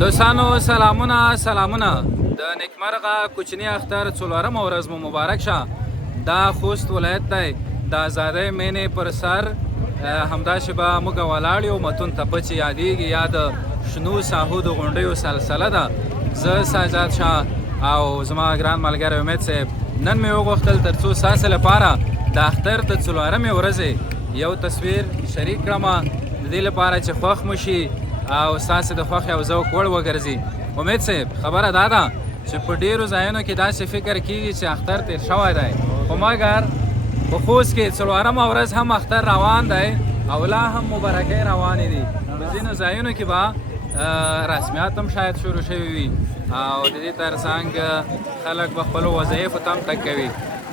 دوستانو سلامونه د نیکمرغه کوچني اختر څلورمه ورځ مو مبارک شه. دا خوست ولایت دی. د ازادۍ مینې پر سر همداسې به موږ ولاړ یو متون ته چې یادېږي یا د شنو ساحو د غونډیو سلسله ده. زه سجاد شاه او زما ګران ملګری امید صاحب نن مې وغوښتل تر څو ستاسو لپاره د اختر د څلورمې ورځې یو تصویر شریک کړم د دې لپاره چې خوښ مو شي او ستاسو د خوښې او ذوق وړ وګرځي. امید صاحب خبره دا ده چې په ډېرو ځایونو کې داسې فکر کېږي چې اختر تېر شوی دی، خو مګر په خوست کې څلورمه ورځ هم اختر روان دی او لا هم مبارکۍ روانې دي. په ځینو ځایونو کې به رسمیات هم شاید شروع شوي وي او د دې ترڅنګ خلک به خپلو وظایفو ته هم تګ کوي.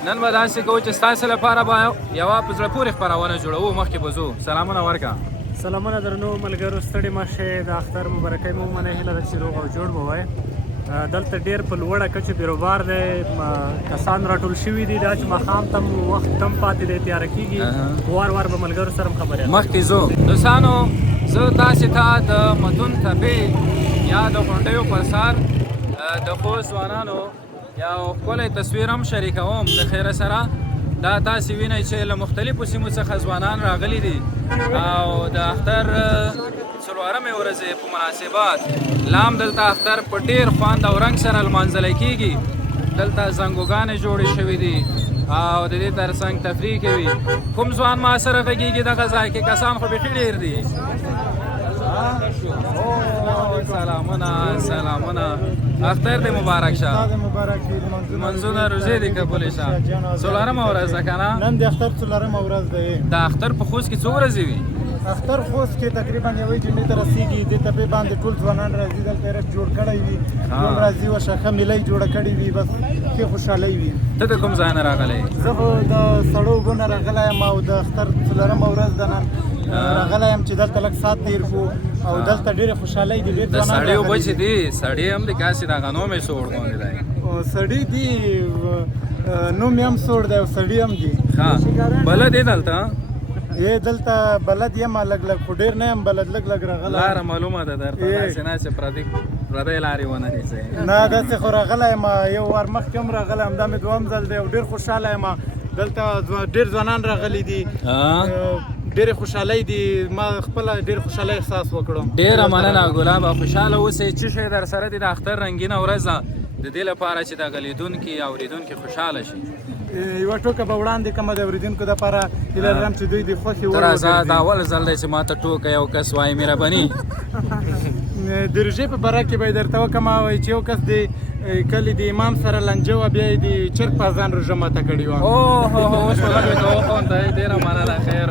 نن به داسې کوو چې ستاسو لپاره به یوه په زړه پورې خپرونه جوړوو. مخکې به ځو. سلامونه ورکړه. سلامونه درنو ملګرو، ستړي مه شئ. د اختر مبارکۍ مو ومنئ. هیله ده چې روغ او جوړ به وای. دلته ډېر په لوړه کچه بیروبار دی، کسان راټول شوي دي. دا چې ماښام ته مو وخت کم پاتې دی، تیاره کېږي. وار وار به ملګرو سره هم خبرې مخکې ځو. دوستانو زه تاسې ته د متون تپې یا د غونډیو پر سر د خوست ځوانانو یو ښکلی تصویر هم شریکوم د خیره سره. دا تاسې وینئ چې له مختلفو سیمو څخه ځوانان راغلي دي او د اختر څلورمې ورځې په مناسبت لا هم دلته اختر په ډېر خوند او رنګ سره لمانځلی کېږي. دلته زنګوګانې جوړې شوي دي او د دې ترڅنګ تفریح کوي. کوم ځوان ما سره غږېږي دغه ځای کې؟ کسان خو بیخي ډېر دي. سلامونه اختر دې مبارک شه. منځونه روزې دې قبول شه. څلورمه ورځ ده که نه؟ نن د اختر څلورمه ورځ ده. د اختر په خوست کې څو ورځې وي؟ اختر خوست کې تقریبا یوې جمعې ته رسېږي. دې تپې باندې ټول ځوانان راځي، دلته رټ جوړ کړی وي، ټول راځي و شاخه میلۍ جوړه کړې وي، بس ښې خوشحالۍ وي. ته د کوم ځای نه راغلی؟ زه خو د سړو اوبو نه راغلی یم او د اختر څلورمه ورځ ده نن راغلی یم چې دلته لږ ساعت تېر کړو او دلته ډېرې خوشحالۍ دي. ډېر د سړې اوبه چې دي سړې هم دي کاسې دغه نوم یې سوړ غوندې دی. سړي دي، نوم یې هم سوړ دی او سړي هم دي. بلد یې دلته؟ دلته بلد یم لږ لږ، خو ډېر نه یم بلد، لږ لږ راغلی. لاره معلومه ده درته، داسې نه چې پردۍ لارې ونه نیسئ. نه داسې خو راغلی یم، یو وار مخکې هم راغلی یم، دا مې دویم ځل دی او ډېر خوشحاله یم. دلته ډېر ځوانان راغلي دي، ډېرې خوشحالۍ دي. ما خپله ډېر خوشحالۍ احساس وکړم. ډېره مننه ګلابه، خوشحاله اوسئ. څه شی در سره دي؟ د اختر رنګینه ورځ ده د دې لپاره چې دغه لیدونکي او اورېدونکي خوشحاله شي. یوه ټوکه به وړاندې کړمه د اورېدونکو دپاره. هیله لرم چې دوی د خوښې وړ ته راځه، دا اول ځل دی چې ما ته ټوکه یو کس وایي. مهرباني د روژې په باره کې به یې درته وکړم چې یو کس د کلي د امام سره لانجه وه، بیا یې د چرګ په اذان روژه ماته کړې وه. اوس به لږ ته وخوندی. ډېره مننه. خیر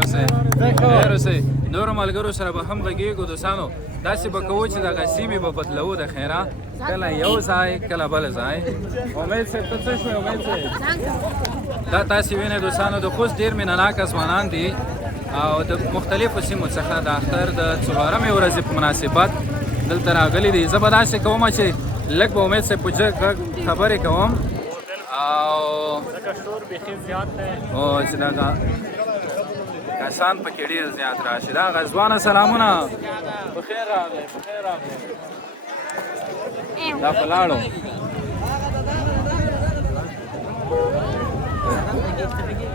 اوسئ. نورو ملګرو سره به هم غږېږو. دوستانو داسې به کوو چې دغه سیمې به بدلوو د خیره، کله یو ځای کله بل ځای. امید صاحب ته څه شوی؟ امید صاحب دا تاسې وینئ دوستانو د خوست ډېر مینهناکه ځوانان دي او د مختلفو سیمو څخه د اختر د څلورمې ورځې په مناسبت دلته راغلي دي. زه به داسې کوم چې لږ به امید صاحب په جګ غږ خبرې کوم او ځکه شور بیخي زیات دی چې دغه کسان پکې ډېر زیات راشي. دغه ځوانه سلامونه، بخیر راغلی. دا په لاړو.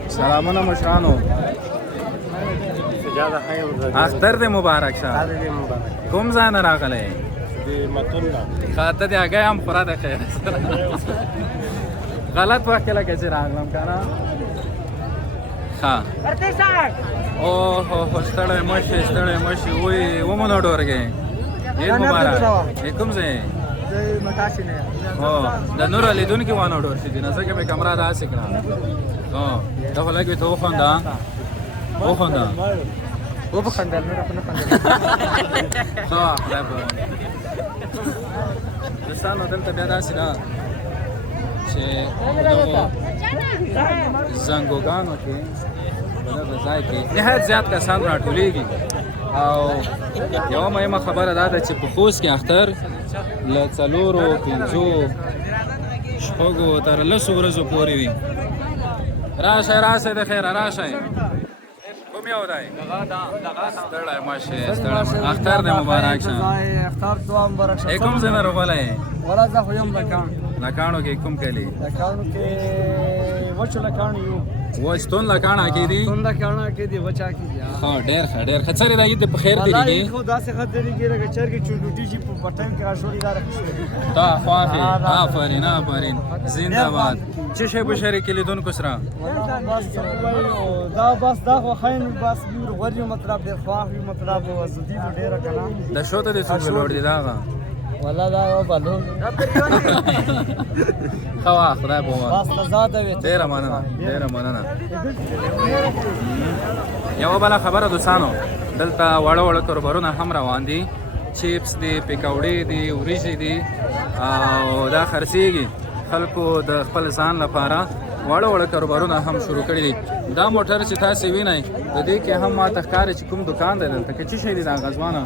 سلامونه مشرانو، اختر دې مبارک شه. کوم ځای نه راغلی؟ ته د هګۍ هم خوره د خیر سره. غلط وخت کې لکه چې راغلم که نه. ښه اوهو ستړی مه شي. ومو نو ډورګې عید مبارک. کوم ځای؟ د نور لیدونکي وانه ډور شي دي نه، ځکه مې کمره داسې کړه. ته خو لږ ته وخونده وبخندل نور خو نه خندل. خدای به دوستانو دلته بیا داسې ده چې دغو زنګوګانو کې په دغه ځای کې نهایت زیات کسان راټولېږي او یوه مهمه خبره دا ده چې په خوست کې اختر له 4 5 شپږو تر 10 ورځو پورې وي. راشئ د خیره راشئ. کوم یو دی ستړی ماشه ستړی اختر دی مبارک شه اختر دعا مبارک شه کوم ځای نه راغلی ولا زه خو یم لکان لکانو کې کوم کلی لکانو کې وچو لکان یو وچتون لکاڼه کې دي تون لکانه کې دی وچا کې دی ښه ډېر ښه ډېر ښه څرې دا عید په خیر تېرېږي خو داسې ښه تېرېږي لکه چرګې چونډوټي شي په بټن کې راشوري داره خوشحالي تا خوافې آفرین آفرین زنده باد څه شی به شریک لیدونکو سره بس دا بس دا خو خاين بس یو غوړ یو مطلب ډېر خواخ یو مطلب وزدي ډېر کنه د شو ته د څو لوړ دي دا ولا دا بالون خوا خدای په ما بس تزاد وي ډېره مننه ډېره مننه یو بله خبره دوستانو دلته واړه واړه کاروبارونه هم روان دي چیپس دي پکوړې دي وریجې دي او دا خرڅېږي خلکو د خپل ځان لپاره واړه واړه کاروبارونه هم شروع کړي دي دا موټر چې تاسې وینئ د دې کې هم ماته ښکاري چې کوم دکان دی دلته که څه شی دي دا غزوانه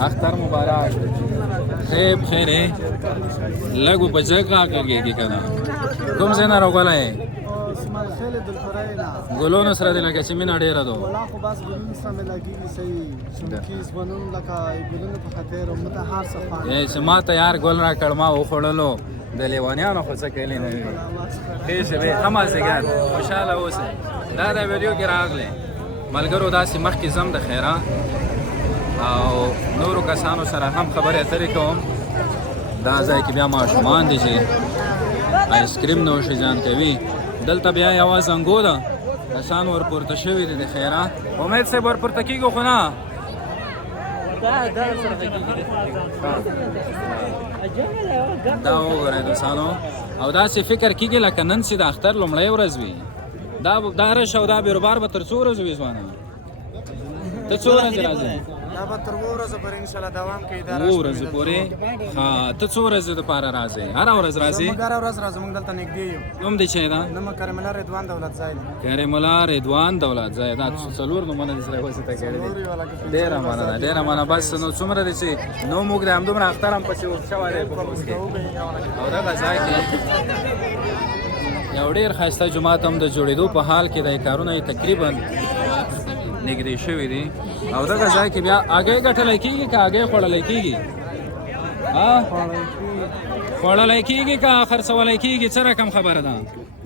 اختر مبارک خیب خیره لږ په جګه کېږي که نه کوم ځای نه راغلی اسماعیل خیل دلفراینا ګلونو سره دې لکه چې مینه ډېره ده ولا خو بس ګلونو سره مې لګېږي صحیح چونکې ځوانان لکه ګلونو په خاطر مته هر صفا چې ما ته یار ګل را کړ ما وخوړلو د لیوانیانو خو څه کولی نه وي ښې شوې ښه مازدیګر خوشحاله اوسئ دا د ویډیو کې راغلی ملګرو داسې مخکې ځم د خیره او نورو کسانو سره هم خبرې اترې کوم دا ځای کې بیا ماشومان دي چې آیسکریم نوشیجان کوي دلته بیا یوه زنګو ده کسان ورپورته شوي دي د خیره امید صاحب ورپورته کېږو خو نه دا وګورئ دوستانو او داسې فکر کېږي لکه نن چې د اختر لومړۍ ورځ وي دا رش او دا بیروبار به تر څو ورځې وي ځوانه ته څو ورځې راځې دا به تر 2 ورځې پورې ان شاء الله دوام کوي دا 2 ورځې پورې ها ته څو ورځې دپاره راځې هره ورځ راځې موږ هره ورځ راځو موږ دلته نږدې یو نوم دې چی ده نوم کریم الله رضوان دولت ځای دی کریم الله رضوان دولت ځای دا څلور نومونه دې سره وسته کړي دي ډېره مننه ډېره مننه بس نو څومره دي چې نو موږ د همدومره اختر هم پسې ورشوی دی په اوس کې او دغه ځای کې یو ډېر ښایسته جومات هم د جوړېدو په حال کې دی کارونه یې تقریبا نږدې شوي دي او دغه ځای کې بیا هګۍ ګټلی کېږي که هګۍ خوړلی کېږي خوړلی کېږي که خرڅولی کېږي څه رقم خبره ده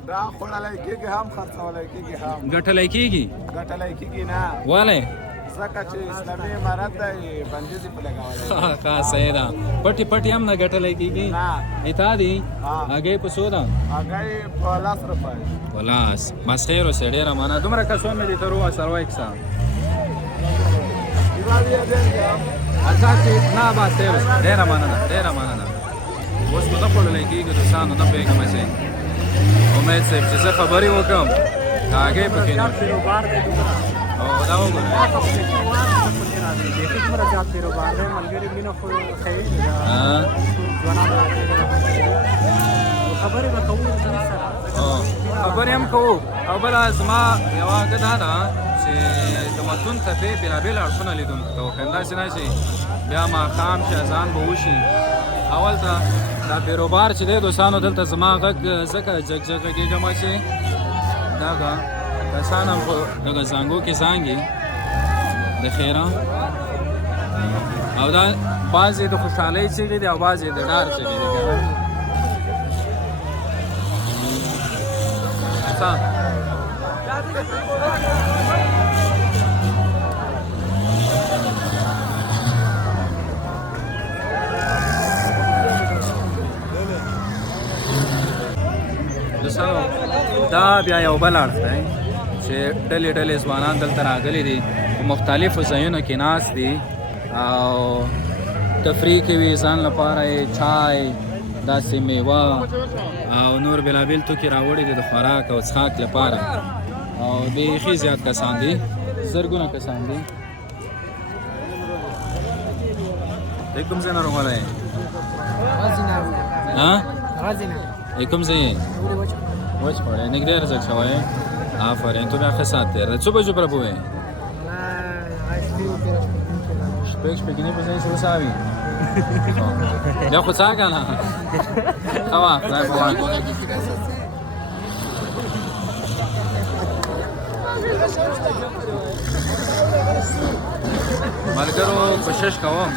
دا خوړلی کېږي هم خرڅولی کېږي هم ګټلی کېږي ګټلی کېږي نه ولې ځکه چې اسلامي امارت دی بندیزې په لګولی ښه صحیح ده پټې پټې هم نه ګټلی کېږي اتا دي هګۍ په څو ده هګۍ په 10 روپۍ په لاس بس خیر اوسې ډېره مننه دومره کسان مې دي تر وسروی کسه اچھا نه بس خیر ډېره مننه ډېره مننه اوس خو نه خوړلی کېږي دوستانو نه پوهېږم چې امید صاحب چې زه خبرې وکړم که هګۍ پکې نه او دا وګورئ څومره زیات کاروبار دی ملګري مینه خو ښیي خبرې به کوو سره خبرې هم کوو او بله زما یوه ګه دا ده چې د متون تپې بېلابېل اړخونه لیدونکو ته وښیم داسې نه چې بیا ماښام چې اذان به وشي اول ته دا بیروبار چې دی دوستانو دلته زما غږ ځکه جګ جګ غږېږم چې دغه کسان هم په دغه زانګو کې زانګي د خیره او دا بعضې د خوشحالۍ چیغې دي او بعضې د ډار چیغې دي دوستانو دا بیا یو بل اړخ دی چې ډلې ډلې ځوانان دلته راغلي دي په مختلفو ځایونو کې ناست دي او تفریح کوي ځان لپاره یې چای داسې میوه او نور بېلابېل توکي راوړي دي د خوراک او څښاک لپاره او بیخي زیات کسان دي زرګونه کسان دي د کوم ځای نه راغلی یې کوم ځای یې وچ پړی نږدې رزق شوی یې آفرین تو بیا ښه ساعت تېر دی څو بجو پره به وې شپږ شپږنۍ په ځای چې وساوي بیا خو څه که نه ښه وه خدای په ملګرو کوشش کوم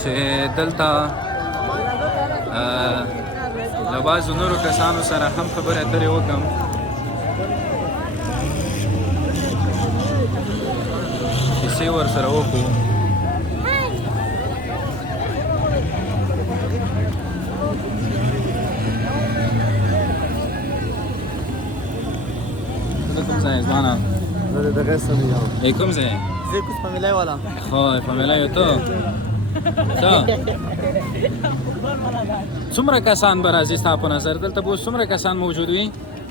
چې دلته له بعضو نورو کسانو سره هم خبرې اترې وکړم. کیسې ورسره وکړو. ته کوم ځای ځوانه؟ زه دغه سم یم. کوم ځای؟ زه کوس فامیلای والا. خو فامیلای ته څه څومره کسان به راځي ستا په نظر؟ دلته به اوس څومره کسان موجود وي؟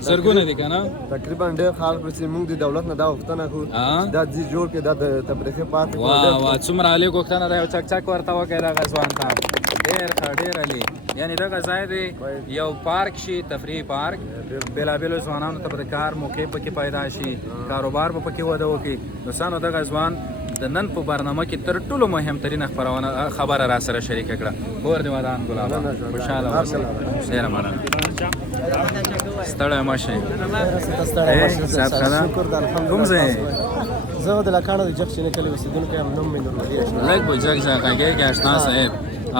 زرګونه دي که نه؟ تقریبا ډېر خلک چې موږ د دولت نه دا غوښتنه کوو چې دا ځای جوړ کړي، دا د تفریحي پارک کړي. واه څومره عالي غوښتنه ده. یو چک چک ورته وکړئ دغه ځوان ته. ډېر ښه، ډېر عالي. یعنې دغه ځای دی یو پارک شي، تفریحي پارک، بېلابېلو ځوانانو ته به د کار موقع پکې پیدا شي، کاروبار به پکې وده وکړي. نو سانو دغه ځوان د نن په برنامه کې تر ټولو مهمترینه خبره را سره شریکه کړه. کور دې ودان ګلابه، خوشحاله اوسئ. ډېره مننه. ستړی مه شئ. صحت ښه ده؟ کوم ځای؟ زه د لکاڼو د جګشنې کلي اوسېدونکی یم. نوم مې نورولي اشرف. لږ په جګ ځای غږېږي اشنا صاحب.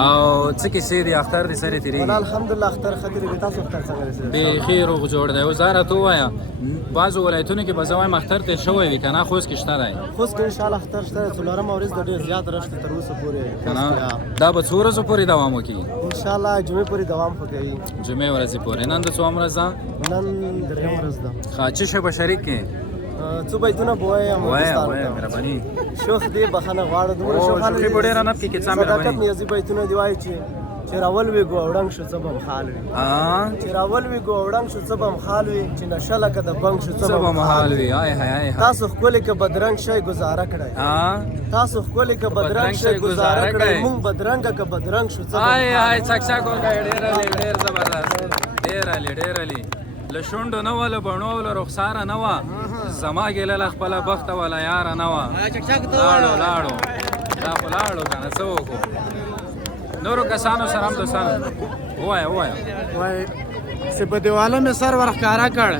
او څه کیسې دي؟ اختر دې سره تېرېږي؟ الحمدلله اختر ښه تېرېږي. تاسو اختر څنګه دی؟ بیخي روغ جوړ دی. اوس دا راته ووایه، بعضو ولایتونو کې به زه وایم اختر تېر شوی وي که نه؟ خوست کې شته دی؟ خوست کې انشاءالله اختر شته دی. څلورمه ورځ د ډېر زیات رش دی تر اوسه پورې. که نه؟ دا به څو ورځو پورې دوام وکړي؟ انشاءالله جمعې پورې دوام خو کوي. جمعې ورځې پورې. نن د څوم ورځ ده؟ نن درېیم ورځ ده. ښه، څه شی به شریک کې؟ څو بیتونه به وایم. وایه مهرباني. شوخ دی بخښنه غواړو. دومره شوخي به ډېره نه پکې کې څه مهرباني. صداقت نیازي بیتونه دي وایي چې راول وي ګوړنګ شو څه به مخال وي. چې راول وي ګوړنګ شو څه به مخال وي، چې نشه لکه د بنګ شو څه به مخال وي. تاسو ښکلي که بدرنګ شئ ګزاره کړئ. تاسو ښکلي که بدرنګ شئ ګزاره کړئ. مونږ بدرنګه که بدرنګ شو څه به مخال. چک چک وکړئ. ډېر عالي، ډېر زبردست. ډېر عالي، ډېر عالي. له شونډو نه وه، له بڼو له رخساره نه وه، زما ګیله له خپله بخته وه، له یاره نه وه. لاړو لاړو، دا خو لاړو که نه، څه وکړو؟ نورو کسانو سره هم دوستانو ووایه وایي چې په دیواله مې سر ورښکاره کړ،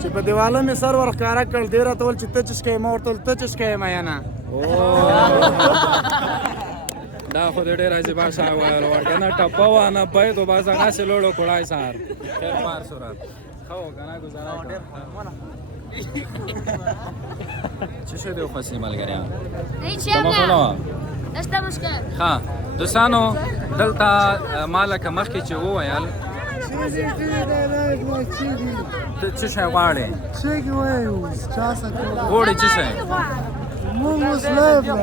چې په دیواله مې سر ورښکاره کړ. دی راته وویل چې ته چشکه یې؟ ما ورته وویل ته چشکه یې مینه. دا خو دې ډېر عجیبه شی ویلو وه که نه؟ ټپه وه نه بید و بس هغسې لوړو کړای سهار. خیر پار صورت ښه و که نه؟ ګزاره کړه. څه شی دی وخوځي ملګریان؟ ښه دوستانو، دلته ما لکه مخکې چې وویل ته څه شی غواړې؟ غواړې څه شی؟ مونږ اوس لایف ده.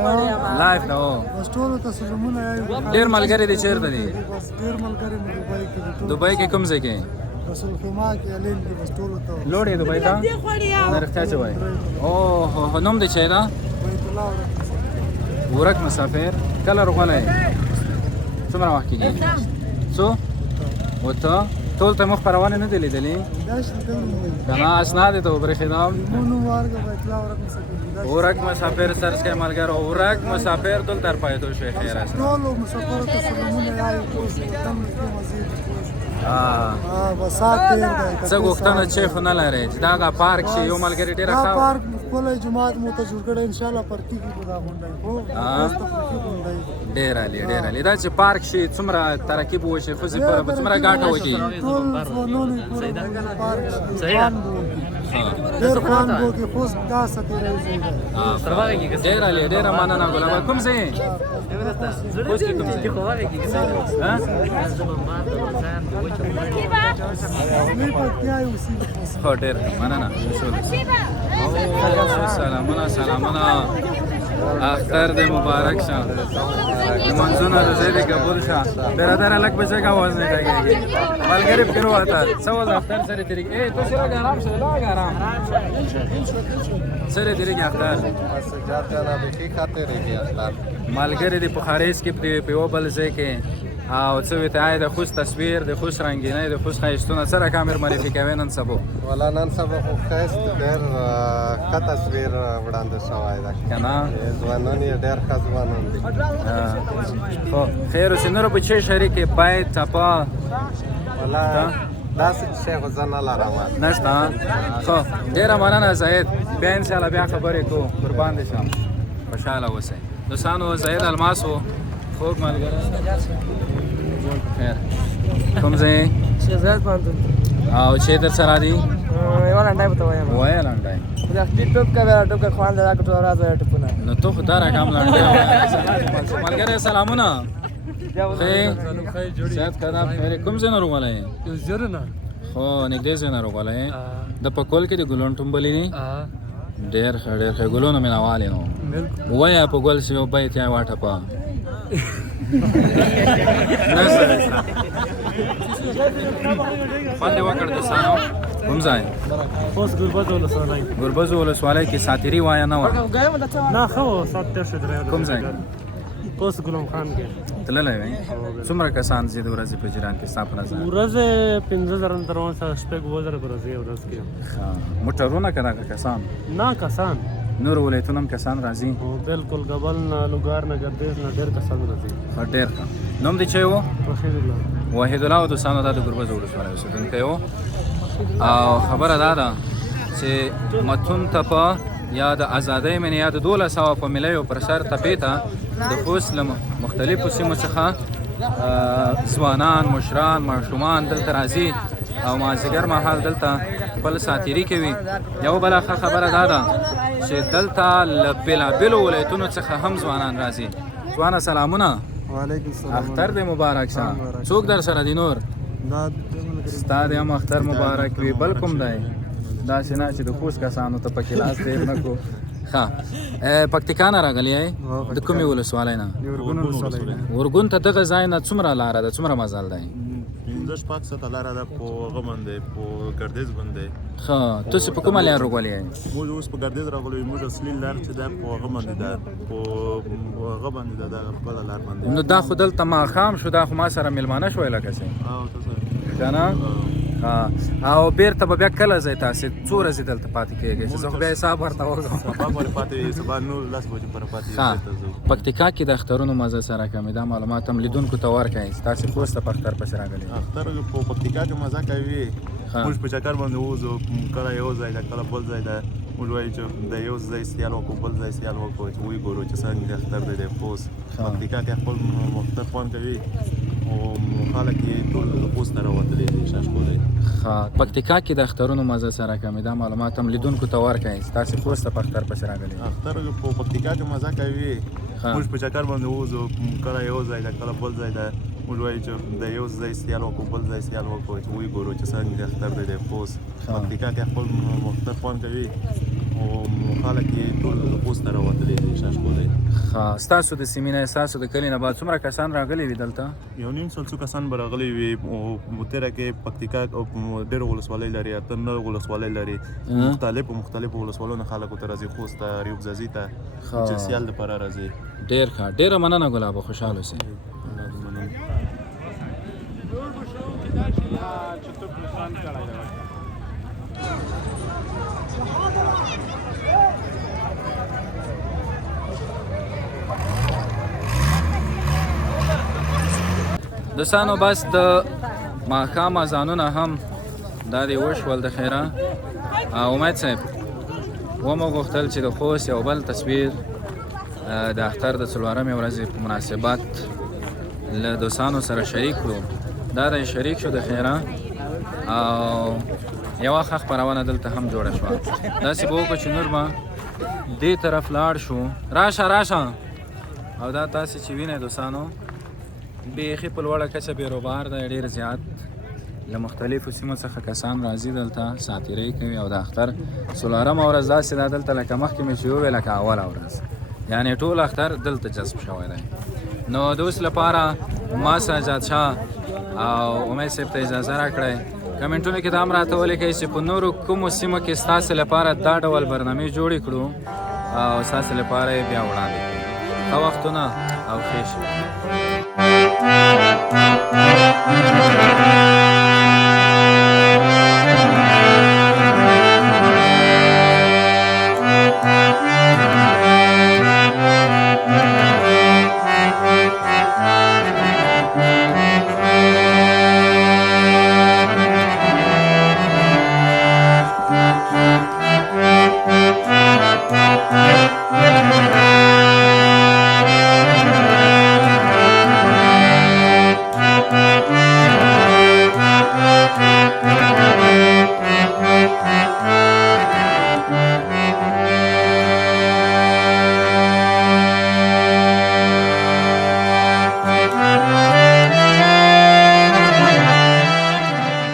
لایف ده. بس ټولو ته سلامونه وایو. ډېر ملګري دي چېرته دي؟ بس ډېر ملګري مې دوبۍ کې دي. دوبۍ کې کوم ځای کې؟ رسول خیمه کې الین دي. بس ټولو ته لوړ یې دوبۍ ته؟ نه رښتیا چې وایي. اوه نوم دې چی ده؟ بیت الله ورک مسافر. کله راغلی؟ څومره وخت کېږي؟ څو؟ اوته؟ ټول ته مخ پروانې نه دي لیدلي؟ که نه اسناد یې ته وبرېښېدم. ورک مسافر سرچ کړئ ملګرو. ورک مسافر دلته پیدا شوی. خیر است. ټولو مسافرو ته سلامونه وایو. څه غوښتنه چې خو نه لرئ چې دغه پارک شي یو ملګري ډېره ښه پارک ښکلی جومات مو ته جوړ کړی انشاءالله پرتې کې به دا غونډی ډېر عالي ډېر عالي. دا چې پارک شي څومره ترقي به وشي، ښځې به څومره ګټه وکړي. ټول ځوانانو یې پارک شي ډېر خوند به وکړي. خوست داسې تېری ځای دی. ډېر عالي، ډېره مننه ګلابه. کوم ځای؟ خوست کې کوم ځای؟ ښه ډېر مننه. سلامونه. اختر دې مبارک شه. لمونځونه روژې دې قبول شه. برادره لږ په جګه آواز نه کېږي. ملګري پکې ووتل. څه وضع اختر سره تېرېږي؟ تاسې لږ ارام شئ، لږ ارام. سره تېرېږي اختر؟ ملګري دې په خارج کې په یوه بل ځای کې او څه وي ته د خوست تصویر، د خوست رنګینۍ، د خوست ښایستونه څه رقم معرفي کوي نن سبا؟ والا نن سبا خو ښایست ډېر ښه تصویر وړاندې شوی ده که نه؟ ځوانان یې ډېر ښه ځوانان دي. خو خیر اوسې نورو په چی شریک یې؟ باید ټپه والا داسې شی خو زه نه لرم. نشته. خو ډېره مننه زید، بیا انشاءالله بیا خبرې کوو. قربان دې شم، خوشحاله اوسئ دوستانو. زید الماس و خوږ ملګری. خیر کوم ځای شیخ زاید پوهنتون او چې در سره دي؟ یوه لنډی به ته وایم وایه لنډی. ټوپ کوې ټوپ کوې خوند دی دا که ټول راز وایه ټوپونه نو تو خو دا رقم لنډی وایه. ملګری سلامونه. ښې صحت قدم خیر. کوم ځای نه روغلی یې؟ زیرونه خو نږدې ځای نه روغلی یې؟ د پکول کې د ګلون ټومبلې دي؟ ډېر ښه ډېر ښه. ګلونه مې نوال یې نو ووایه په ګل شي یو بیت یا واټپه. خوند یې وکړ دوستانو. کوم ځای؟ اوس ګربز ولسوالۍ. ګربز ولسوالۍ کې ساتیري وایه نه وه؟ نه ښه و، سات تېر شو درې. کوم ځای؟ اوس ګلم خان کې تللی وې؟ څومره کسان ځي د ورځې په جریان کې ستا په نظر؟ ورځې 15,000 نه تر 15,000 په ورځ کې. ښه موټرونه که دغه کسان؟ نه کسان نور ولایتونه هم کسان راځي؟ بالکل ګبل نه، لوګار نه، ګردیز نه ډېر کسان راځي. ښه ډېر ښه. نوم دې چی و؟ وحید الله. وحید الله او دوستانو دا د ګربز ولسوالۍ اوسېدونکی و. او خبره دا ده چې متون تپه یا د ازادۍ مینې یا د 1200 فامیلیو پر سر تپې ته د خوست له مختلفو سیمو څخه ځوانان، مشران، ماشومان دلته راځي او مازدیګر مهال دلته خپل ساتیري کوي. یو بله ښه خبره دا ده چې دلته له بېلابېلو ولایتونو څخه هم ځوانان راځي. ځوانه سلامونه. وعلیکم السلام. اختر دې مبارک شه. څوک در سره دي نور؟ ستا دې هم اختر مبارک وي. بل کوم دی؟ داسې نه چې د خوست کسانو ته پکې لاس تېر نه کړو. ښه پکتیکا نه راغلی یې؟ د کومې ولسوالۍ نه؟ ورګون ته دغه ځای نه څومره لاره ده، څومره مزل دی؟ 15 ساعته لاره ده په هغه باندې په ګردیز باندې. ښه تاسو په کومه لار راغلي یې؟ موږ اوس په ګردیز راغلو یو. موږ اصلي لار چې ده په هغه باندې ده، په هغه باندې ده، دغه خپله لار باندې. نو دا خو دلته ماښام شو، دا خو ما سره میلمانه شوی لکه څه که نه؟ او بیرته به بیا کله ځئ تاسې؟ څو ورځې دلته پاتې کېږئ چې زه خو بیا حساب ورته وکړم؟ سبا پورې پاتې یو، سبا 19 بجې پورې پاتې یو. پکتیکا کې د اخترونو مزه سره کمې دا معلومات هم لیدونکو ته ورکړئ چې تاسې خوست ته په اختر پسې راغلي. اختر په پکتیکا کې مزه کوي. موږ په چکر باندې وځو، کله یو ځای ده کله بل ځای ده. موږ وایو چې د یو ځای سیال وکړو بل ځای سیال وکړو چې وګورو چې څنګه اختر دی د خوست. پکتیکا کې خپل مختلف خوند کوي او خلک یې ټول د خوست نه راوتلي دي شاشکولۍ. ښه پکتیکا کې د اخترونو مزه سره کمې دا معلومات هم لیدونکو ته ورکړئ چې تاسې خوست ته په اختر پسې راغلي. اختر په پکتیکا کې مزه کوي. موږ په چکر باندې وځو، کله یو ځای ده کله بل ځای ده. موږ وایو چې د یو ځای سیال وکړو بل ځای سیال وکړو چې وګورو چې څنګه اختر دی د خوست. پکتیکا کې خپل مختلف خوند کوي او خلک یې ټول د خوست نه راوتلي دي شاشکولۍ. ښه ستاسو د سیمې نه ستاسو د کلي نه بعد څومره کسان راغلي وي دلته؟ 1.5 کسان به راغلي وي. تېره کې پکتیکا ډېرې ولسوالۍ لري، 8 ولسوالۍ لري. مختلفو ولسوالونو خلکو ته راځي، خوست ته، ریوب ځاځي ته چې سیال دپاره راځي. ډېر ښه ډېره مننه ګلابه، خوشحاله اوسئ. دوستانو بس د ماښام اذانونه هم دا دې وشول د خیره. امید صاحب ومو غوښتل چې د خوست یو بل تصویر د اختر د 4مې ورځې په مناسبت له دوستانو سره شریک کړو. دا د شریک شو د خیره او یوه ښه خپرونه دلته هم جوړه شوه. داسې به وکړو چې نور به دې طرف لاړ شو. راشه راشه. او دا تاسې چې وینئ دوستانو بیخي په لوړه کچه بیروبار دی، ډېر زیات له مختلفو سیمو څخه کسان راځي دلته ساتیرۍ کوي. او د اختر 4مه ورځ داسې ده دلته لکه مخکې مې چې وویل لکه اوله ورځ، یعنې ټول اختر دلته جذب شوی دی. نو د اوس لپاره ما سجاد شاه او امید صاحب ته اجازه راکړئ کمنټونو کې دا هم راته ولیکئ چې په نورو کومو سیمو کې ستاسې لپاره دا ډول برنامې جوړې کړو او ستاسې لپاره یې بیا وړاندې کړو. ښه وختونه او ښې شي.